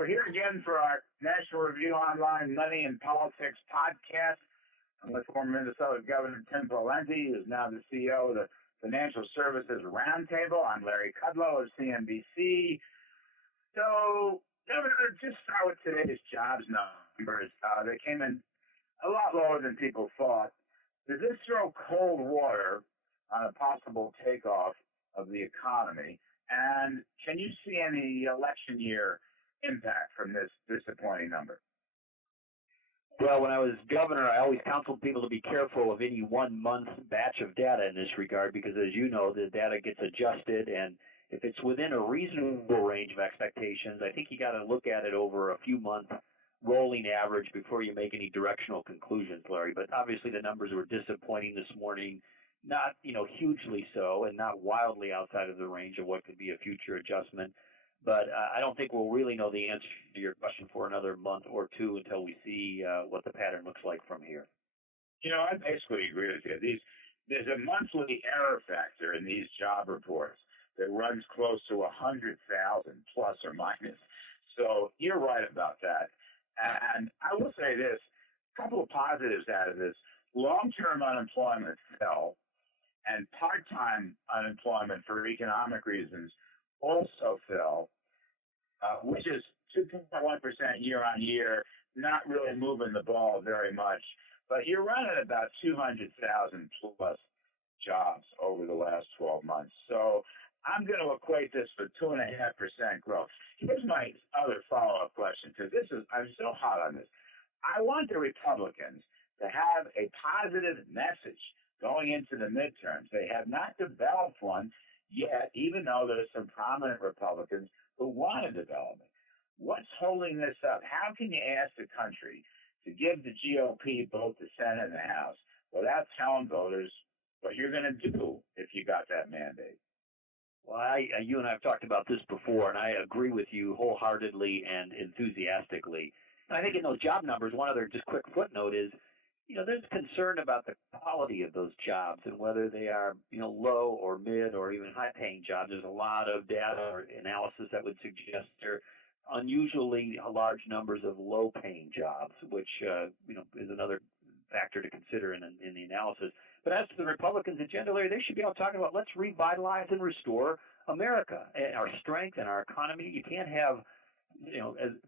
We're here again for our National Review Online Money and Politics podcast. I'm with former Minnesota Governor Tim Pawlenty, who's now the CEO of the Financial Services Roundtable. I'm Larry Kudlow of CNBC. So, Governor, just start with today's jobs numbers. They came in a lot lower than people thought. Does this throw cold water on a possible takeoff of the economy? And can you see any election year impact from this disappointing number? Well, when I was governor, I always counseled people to be careful of any 1 month batch of data in this regard because, as you know, the data gets adjusted, and if it's within a reasonable range of expectations, I think you got to look at it over a few month rolling average before you make any directional conclusions, Larry. But obviously the numbers were disappointing this morning, not hugely so, and not wildly outside of the range of what could be a future adjustment. But I don't think we'll really know the answer to your question for another month or two until we see what the pattern looks like from here. I basically agree with you. There's a monthly error factor in these job reports that runs close to 100,000 plus or minus. So you're right about that. And I will say this, a couple of positives out of this. Long-term unemployment fell, and part-time unemployment for economic reasons also fell, which is 2.1% year on year, not really moving the ball very much. But you're running about 200,000 plus jobs over the last 12 months. So I'm going to equate this for 2.5% growth. Here's my other follow-up question, because I'm so hot on this. I want the Republicans to have a positive message going into the midterms. They have not developed one yet, even though there's some prominent Republicans who want to develop it. What's holding this up? How can you ask the country to give the GOP both the Senate and the House without telling voters what you're going to do if you got that mandate? Well, you and I have talked about this before, and I agree with you wholeheartedly and enthusiastically. And I think in those job numbers, one other just quick footnote is, there's concern about the quality of those jobs and whether they are, low or mid or even high-paying jobs. There's a lot of data or analysis that would suggest there are unusually large numbers of low-paying jobs, which, is another factor to consider in the analysis. But as to the Republicans' agenda, Larry, they should be out talking about let's revitalize and restore America, our strength and our economy. You can't have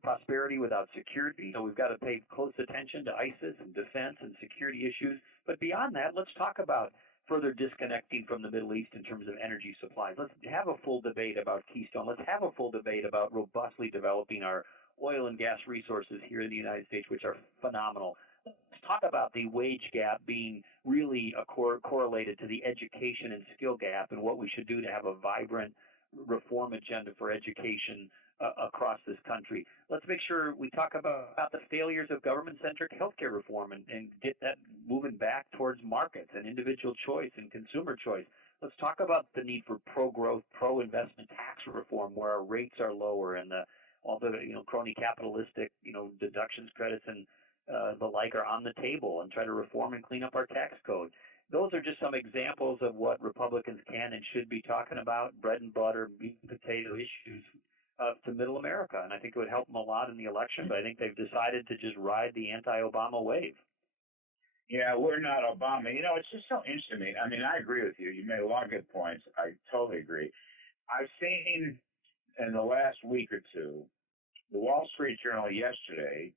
prosperity without security. So we've got to pay close attention to ISIS and defense and security issues. But beyond that, let's talk about further disconnecting from the Middle East in terms of energy supplies. Let's have a full debate about Keystone. Let's have a full debate about robustly developing our oil and gas resources here in the United States, which are phenomenal. Let's talk about the wage gap being really correlated to the education and skill gap and what we should do to have a vibrant reform agenda for education across this country. Let's make sure we talk about the failures of government-centric healthcare reform and get that moving back towards markets and individual choice and consumer choice. Let's talk about the need for pro-growth, pro-investment tax reform where our rates are lower and all the crony capitalistic deductions, credits, and the like are on the table, and try to reform and clean up our tax code. Those are just some examples of what Republicans can and should be talking about, bread and butter, meat and potato issues to middle America. And I think it would help them a lot in the election, but I think they've decided to just ride the anti-Obama wave. Yeah, we're not Obama. It's just so interesting to me. I mean, I agree with you. You made a lot of good points. I totally agree. I've seen in the last week or two, the Wall Street Journal yesterday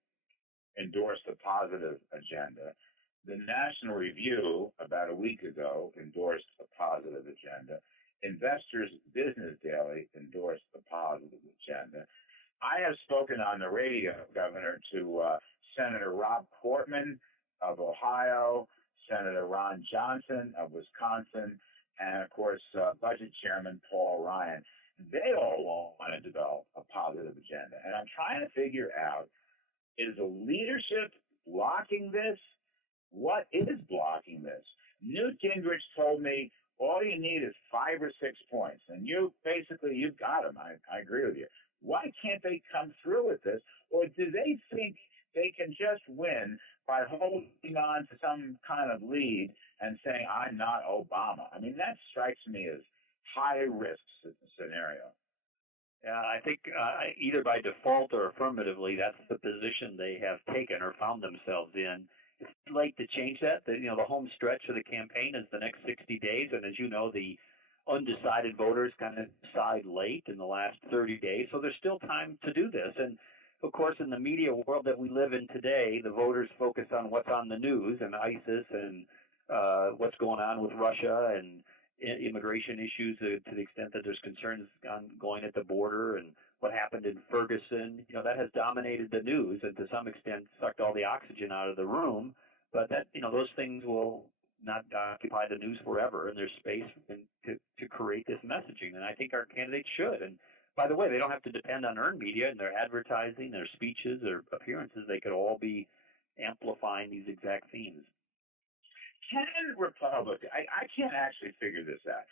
endorsed a positive agenda. The National Review about a week ago endorsed a positive agenda. Investors Business Daily endorsed a positive agenda. I have spoken on the radio, Governor, to Senator Rob Portman of Ohio, Senator Ron Johnson of Wisconsin, and, of course, Budget Chairman Paul Ryan. They all want to develop a positive agenda. And I'm trying to figure out, is the leadership blocking this? What is blocking this? Newt Gingrich told me all you need is 5 or 6 points, and you've got them. I agree with you. Why can't they come through with this? Or do they think they can just win by holding on to some kind of lead and saying, I'm not Obama? I mean, that strikes me as high risk scenario. I think either by default or affirmatively, that's the position they have taken or found themselves in. It's too late to change that. The home stretch of the campaign is the next 60 days, and as you know, the undecided voters kind of decide late in the last 30 days, so there's still time to do this. And of course, in the media world that we live in today, the voters focus on what's on the news and ISIS and what's going on with Russia and immigration issues to the extent that there's concerns going at the border and what happened in Ferguson. That has dominated the news and to some extent sucked all the oxygen out of the room. But those things will not occupy the news forever, and there's space to create this messaging. And I think our candidates should. And by the way, they don't have to depend on earned media and their advertising, their speeches, their appearances. They could all be amplifying these exact themes. Can Republicans, I can't actually figure this out.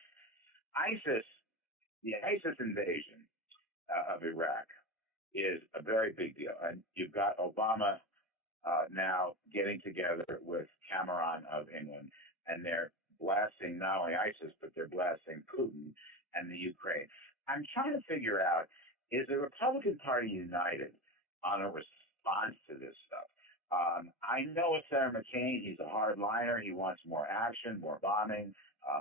The ISIS invasion of Iraq is a very big deal. And you've got Obama now getting together with Cameron of England, and they're blasting not only ISIS, but they're blasting Putin and the Ukraine. I'm trying to figure out, is the Republican Party united on a response to this stuff? I know it's Senator McCain. He's a hardliner. He wants more action, more bombing,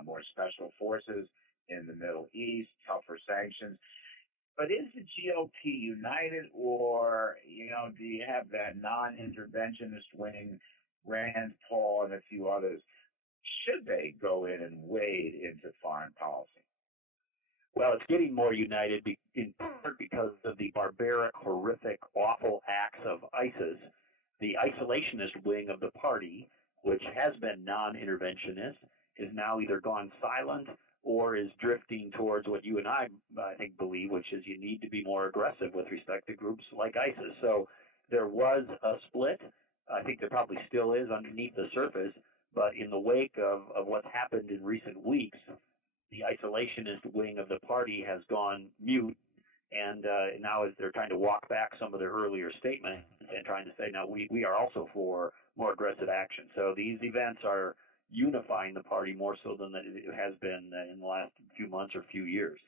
more special forces in the Middle East, tougher sanctions. But is the GOP united, or, do you have that non-interventionist wing, Rand Paul and a few others? Should they go in and wade into foreign policy? Well, it's getting more united in part because of the barbaric, horrific, awful acts of ISIS. The isolationist wing of the party, which has been non-interventionist, is now either gone silent or is drifting towards what you and I think, believe, which is you need to be more aggressive with respect to groups like ISIS. So there was a split. I think there probably still is underneath the surface, but in the wake of what's happened in recent weeks, the isolationist wing of the party has gone mute. And now as they're trying to walk back some of their earlier statements and trying to say, now we are also for more aggressive action. So these events are unifying the party more so than it has been in the last few months or few years.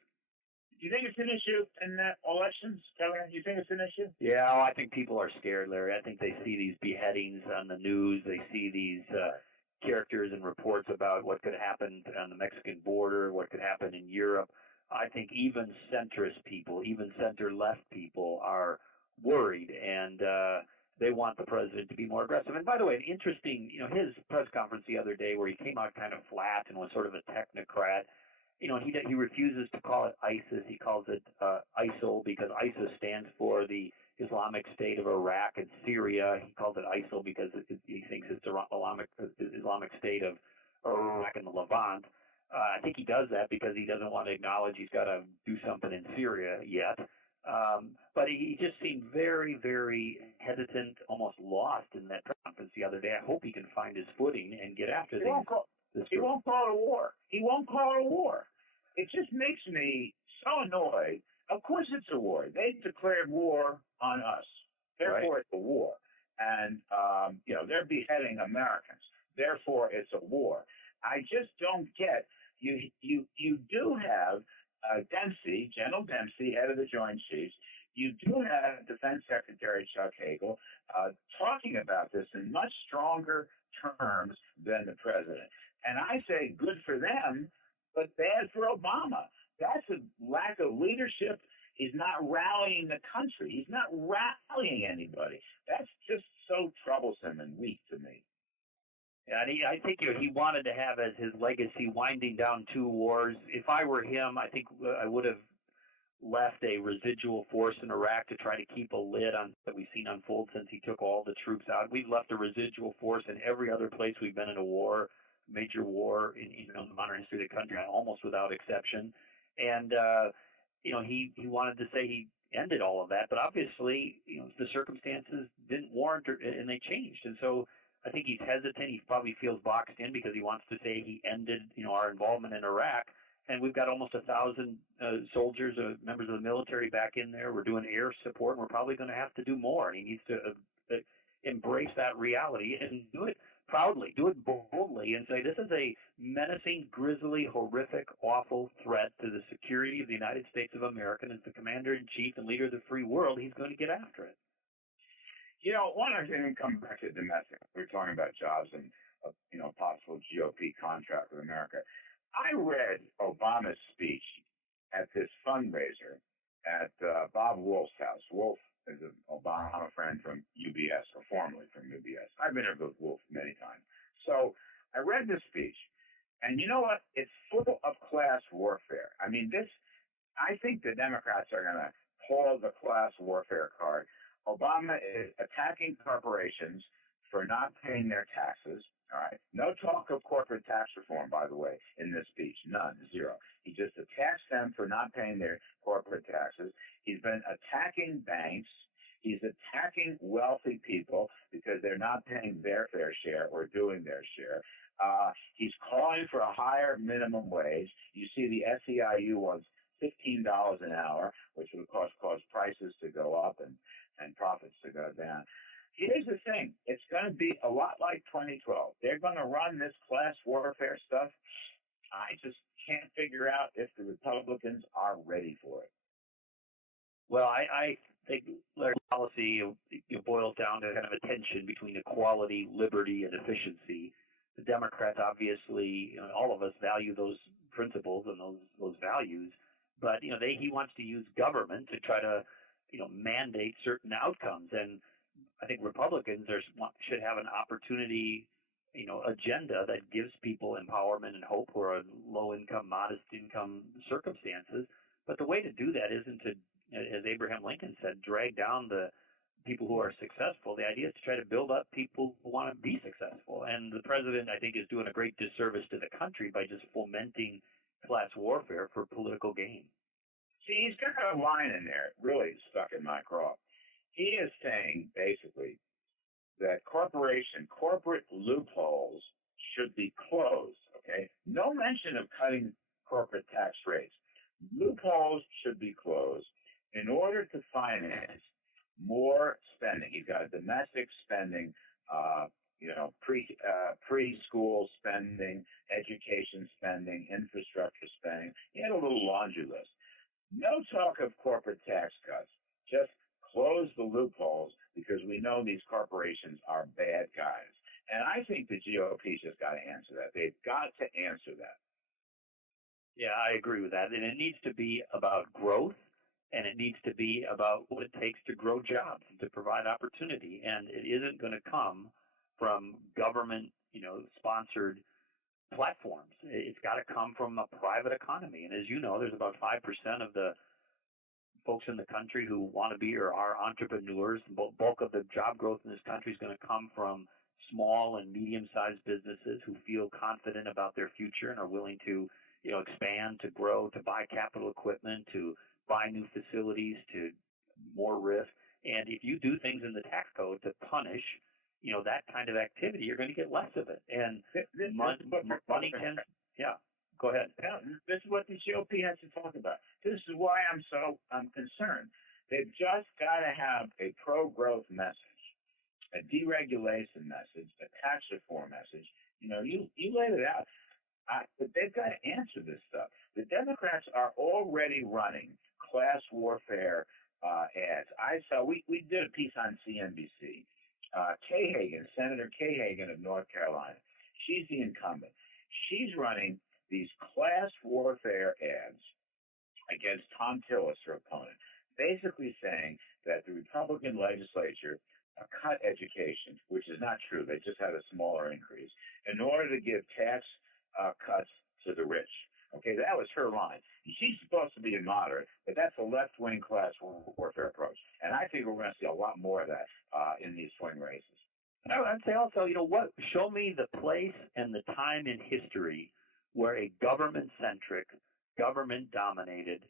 Do you think it's an issue in elections, Governor? Do you think it's an issue? Yeah, I think people are scared, Larry. I think they see these beheadings on the news. They see these characters and reports about what could happen on the Mexican border, what could happen in Europe. I think even centrist people, even center-left people are worried, and they want the president to be more aggressive. And by the way, interesting, his press conference the other day where he came out kind of flat and was sort of a technocrat. He refuses to call it ISIS. He calls it ISIL because ISIS stands for the Islamic State of Iraq and Syria. He calls it ISIL because he thinks it's the Islamic State of Iraq and the Levant. I think he does that because he doesn't want to acknowledge he's got to do something in Syria yet. But he just seemed very, very hesitant, almost lost in that conference the other day. I hope he can find his footing and get after these. He won't call it a war. He won't call it a war. It just makes me so annoyed. Of course it's a war. They declared war on us. Therefore, It's a war. And, they're beheading Americans. Therefore, it's a war. I just don't get. You do have Dempsey, General Dempsey, head of the Joint Chiefs. You do have Defense Secretary Chuck Hagel talking about this in much stronger terms than the president. And I say good for them, but bad for Obama. That's a lack of leadership. He's not rallying the country. He's not rallying anybody. That's just so troublesome and weak to me. Yeah, and I think he wanted to have as his legacy winding down two wars. If I were him, I think I would have left a residual force in Iraq to try to keep a lid on that we've seen unfold since he took all the troops out. We've left a residual force in every other place we've been in a war, major war in the modern history of the country, almost without exception. And he wanted to say he ended all of that, but obviously the circumstances didn't warrant and they changed. And so I think he's hesitant. He probably feels boxed in because he wants to say he ended, our involvement in Iraq. And we've got almost 1,000 soldiers, members of the military back in there. We're doing air support, and we're probably going to have to do more. And he needs to embrace that reality and do it proudly, do it boldly, and say this is a menacing, grisly, horrific, awful threat to the security of the United States of America. And as the commander-in-chief and leader of the free world, he's going to get after it. One other thing, come back to domestic. We're talking about jobs and, possible GOP contract with America. I read Obama's speech at this fundraiser at Bob Wolf's house. Wolf is an Obama friend from UBS, or formerly from UBS. I've been with Wolf many times. So I read this speech, and you know what? It's full of class warfare. I think the Democrats are going to pull the class warfare card. Obama is attacking corporations for not paying their taxes. All right. No talk of corporate tax reform, by the way, in this speech. None. Zero. He just attacks them for not paying their corporate taxes. He's been attacking banks. He's attacking wealthy people because they're not paying their fair share or doing their share. He's calling for a higher minimum wage. You see the SEIU wants $15 an hour, which would cause prices to go up and profits to go down. Here's the thing. It's going to be a lot like 2012. They're going to run this class warfare stuff. I just can't figure out if the Republicans are ready for it. Well, I think their policy boils down to kind of a tension between equality, liberty, and efficiency. The Democrats, obviously, all of us value those principles and those values, but he wants to use government to try to mandate certain outcomes. And I think Republicans should have an opportunity, agenda that gives people empowerment and hope who are low-income, modest-income circumstances. But the way to do that isn't to, as Abraham Lincoln said, drag down the people who are successful. The idea is to try to build up people who want to be successful. And the president, I think, is doing a great disservice to the country by just fomenting class warfare for political gain. See, he's got a line in there really stuck in my craw. He is saying, basically, that corporate loopholes should be closed, okay? No mention of cutting corporate tax rates. Loopholes should be closed in order to finance more spending. He's got a domestic spending, preschool spending, education spending, infrastructure spending. He had a little laundry list. No talk of corporate tax cuts. Just close the loopholes because we know these corporations are bad guys. And I think the GOP's just got to answer that. They've got to answer that. Yeah, I agree with that. And it needs to be about growth, and it needs to be about what it takes to grow jobs and to provide opportunity. And it isn't going to come from government, sponsored platforms. It's got to come from a private economy. And as you know, there's about 5% of the folks in the country who want to be or are entrepreneurs. The bulk of the job growth in this country is going to come from small and medium-sized businesses who feel confident about their future and are willing to, expand, to grow, to buy capital equipment, to buy new facilities, to more risk. And if you do things in the tax code to punish, that kind of activity, you're going to get less of it. And money can, go ahead. This is what the GOP has to talk about. This is why I'm concerned. They've just got to have a pro-growth message, a deregulation message, a tax reform message. You laid it out. But they've got to answer this stuff. The Democrats are already running class warfare ads. We did a piece on CNBC. Senator Kay Hagan of North Carolina, she's the incumbent. She's running these class warfare ads against Tom Tillis, her opponent, basically saying that the Republican legislature cut education, which is not true. They just had a smaller increase, in order to give tax cuts to the rich. Okay, that was her line. She's supposed to be a moderate, but that's a left-wing class warfare approach. And I think we're going to see a lot more of that in these swing races. I'd say also, show me the place and the time in history where a government-centric, government-dominated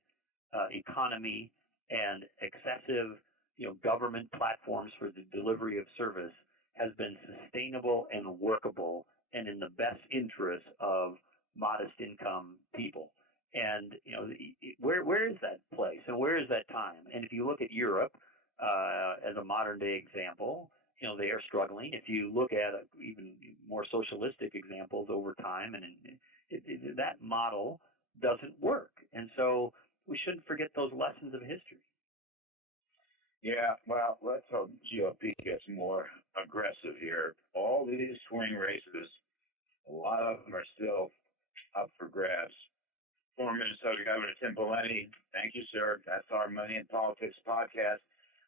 economy and excessive, government platforms for the delivery of service has been sustainable and workable and in the best interest of modest income people. And, where is that place and where is that time? And if you look at Europe as a modern day example, they are struggling. If you look at even more socialistic examples over time, and that model doesn't work. And so we shouldn't forget those lessons of history. Yeah, well, let's hope GOP gets more aggressive here. All these swing races, a lot of them are still up for grabs. Former Minnesota Governor Tim Pawlenty, thank you, sir. That's our Money in Politics podcast.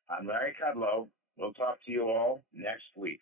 I'm Larry Kudlow. We'll talk to you all next week.